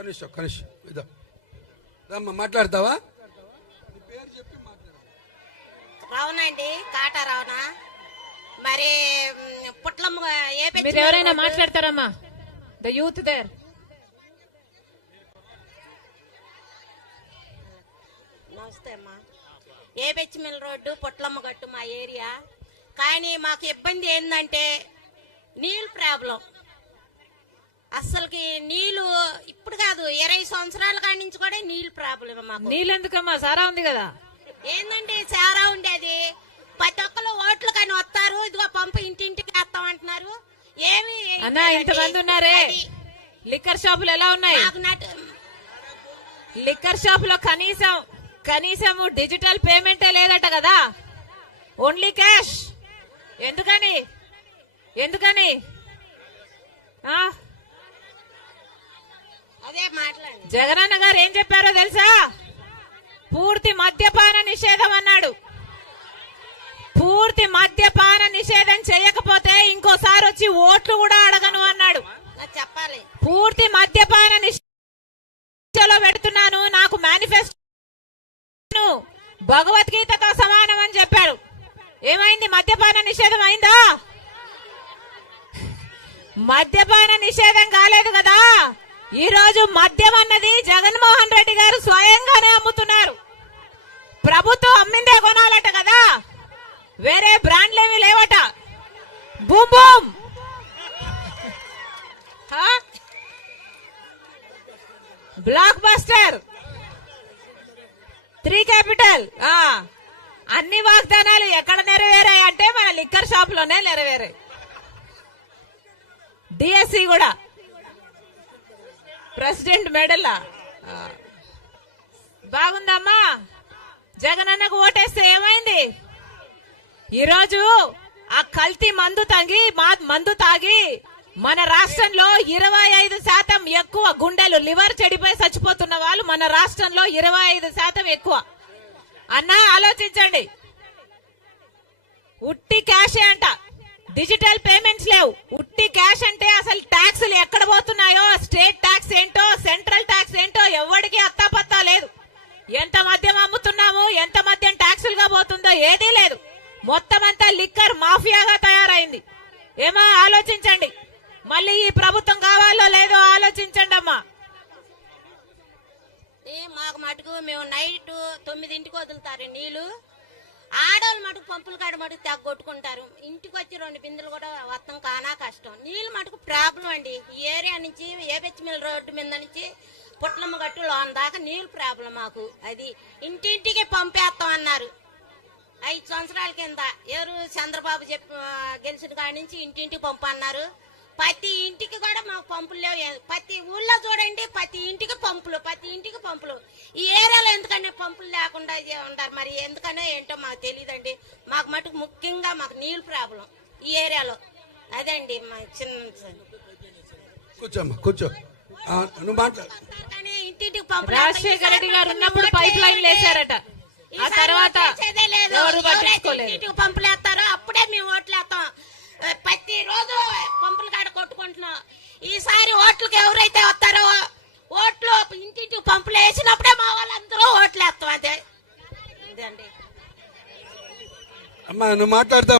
ఒక్క నిమిషం ఒక్క నిమిషం ఇదో. రమ్మా మాట్లాడతావా? నీ పేరు చెప్పి మాట్లాడు రావునండి కాటా రావునా మరి పుట్లమ్మ ఏ మీరు ఎవరైనా మాట్లాడతారమ్మా. ద యూత్ దేర్ నమస్తే అమ్మా. ఏ బెచ్చిమిల్ రోడ్డు పుట్లమ్మ గట్టు మా ఏరియా. కానీ మాకు ఇబ్బంది ఏంటంటే నీళ్ళు ప్రాబ్లం. అస్సలకి నీళ్ళు ఇప్పుడు కాదు ఇరవై సంవత్సరాల కాడి నుంచి కూడా నీళ్ళు ప్రాబ్లం మాకు. నీళ్ళెందుకమ్మా? సారా ఉంది కదా. ఏందండి చాలా ఉండేది? ప్రతి ఒక్కరు ఓట్లు కానీ వస్తారు. ఇదిగో పంపు ఇంటింటికి వేస్తాం అంటున్నారు. ఏమి? అన్నా ఇంతమంది ఉన్నారే? లిక్కర్ షాపులు ఎలా ఉన్నాయి? లిక్కర్ షాప్లో కనీసం కనీసం డిజిటల్ పేమెంటే లేదట కదా. ఓన్లీ క్యాష్ ఎందుకని? ఎందుకని ఆ? అదే మాట్లాడండి జగనన్న గారు ఏం చెప్పారో తెలుసా? పూర్తి మద్యపాన నిషేధం అన్నాడు. పూర్తి మద్యపాన నిషేధం చేయకపోతే ఇంకోసారి వచ్చి ఓట్లు కూడా అడగను అన్నాడు. చెప్పాలి. పూర్తి మద్యపాన నిషేధంలో పెడుతున్నాను నాకు మేనిఫెస్టో భగవద్గీతతో సమానం అని చెప్పాడు ఏమైంది? మద్యపాన నిషేధం అయిందా? మద్యపాన నిషేధం కాలేదు కదా? ఈ రోజు మద్యం అన్నది జగన్మోహన్ రెడ్డి గారు స్వయంగానే అమ్ముతున్నారు. ప్రభుత్వం అమ్మిందే కొనాలట కదా? వేరే బ్రాండ్లు ఏమి లేవట. Boom boom. Blockbuster three capital అన్ని వాగ్దానాలు ఎక్కడ నెరవేరాయి అంటే మన లిక్కర్ షాప్లోనే నెరవేరాయి. డిఎస్సి కూడా. President medal. బాగుందమ్మా. జగనన్నకు ఓటేస్తే ఏమైంది? ఈరోజు ఆ కల్తీ మందు తాగి మా- మందు తాగి మన రాష్ట్రంలో ఇరవై ఐదు శాతం ఎక్కువ గుండెలు లివర్ చెడిపోయి చచ్చిపోతున్న వాళ్ళు మన రాష్ట్రంలో ఇరవై ఐదు శాతం ఎక్కువ. అన్నా ఆలోచించండి. ఉట్టి క్యాషే అంట. డిజిటల్ పేమెంట్స్ లేవు. ఉట్టి క్యాష్ అంటే అసలు ట్యాక్సులు ఎక్కడ పోతున్నాయో స్టేట్ ట్యాక్స్ ఏంటో సెంట్రల్ ట్యాక్స్ ఏంటో ఎవరికి అత్తాపత్తా లేదు. ఎంత మద్యం అమ్ముతున్నాము ఎంత మద్యం ట్యాక్సులుగా పోతుందో ఏదీ లేదు. మొత్తం అంతా లిక్కర్ మాఫియాగా తయారైంది. ఏమో ఆలోచించండి. మళ్ళీ ఈ ప్రభుత్వం కావాలో లేదో ఆలోచించండి అమ్మా. మాకు మటుకు మేము నైట్ తొమ్మిదింటికి వదులుతారు నీళ్ళు. ఆడవాళ్ళు మటుకు పంపుల కాడ మటుకు తగ్గొట్టుకుంటారు. ఇంటికి వచ్చి రెండు బిందెలు కూడా వస్తాం కానా కష్టం. నీళ్ళు మటుకు ప్రాబ్లం అండి. ఈ ఏరియా నుంచి ఏపెచ్చిమిల్ రోడ్డు మీద నుంచి పుట్లమ్మ గట్టు లోన్ దాకా నీళ్ళు ప్రాబ్లం మాకు. అది ఇంటింటికి పంపేస్తాం అన్నారు. ఐదు సంవత్సరాల కింద ఎవరు చంద్రబాబు చెప్పి గెలిచిన కాడి నుంచి ఇంటింటికి పంపన్నారు. ప్రతి ఇంటికి కూడా మాకు పంపులు లేవు. ప్రతి ఊళ్ళో చూడండి ప్రతి ఇంటికి పంపులు ప్రతి ఇంటికి పంపులు. ఈ ఏరియాలో ఎందుకనే పంపులు లేకుండా ఉండారు మరి? ఎందుకనో ఏంటో మాకు తెలియదండి. మాకు మటుకు ముఖ్యంగా మాకు నీళ్ళు ప్రాబ్లం ఈ ఏరియాలో. అదే అండి మా చిన్న కూర్చోమ్మా కూర్చో నువ్వు మాట్లాడు. రాజశేఖర రెడ్డి గారు ఉన్నప్పుడు పైప్ లైన్లు వేశారట. ఆ తర్వాత ఎవరు పట్టించుకోలేదు. ఓట్లు వేస్తాం